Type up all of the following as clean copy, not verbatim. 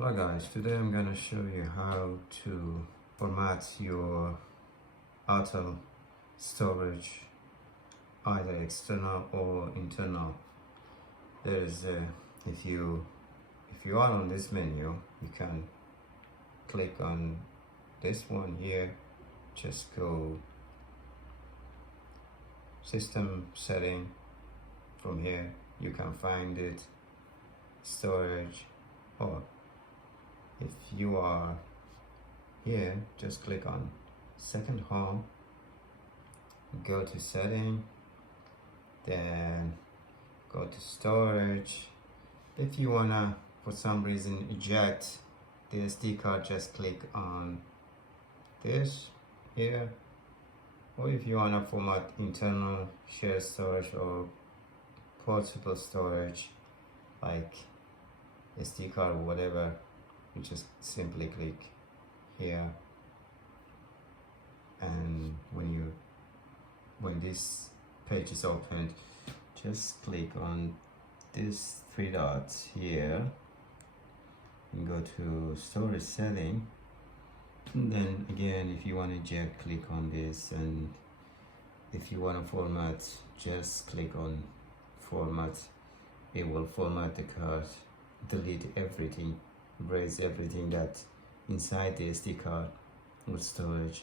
Hello guys, today I'm gonna show you how to format your AUTEL storage, either external or internal. There's if you are on this menu, you can click on this one here. Just go system setting. From here you can find it, storage, or if you are here, just click on second home, go to setting, then go to storage. If you wanna for some reason eject the SD card, just click on this here. Or if you wanna format internal shared storage or portable storage like SD card or whatever, you just simply click here, and when this page is opened, just click on these three dots here and go to storage setting, and then again if you want to eject, click on this, and if you want to format, just click on format. It will format the card, delete everything, erase everything that inside the SD card with storage.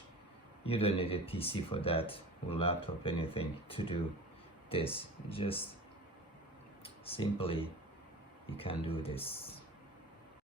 You don't need a PC for that, or laptop, anything to do this. Just simply you can do this.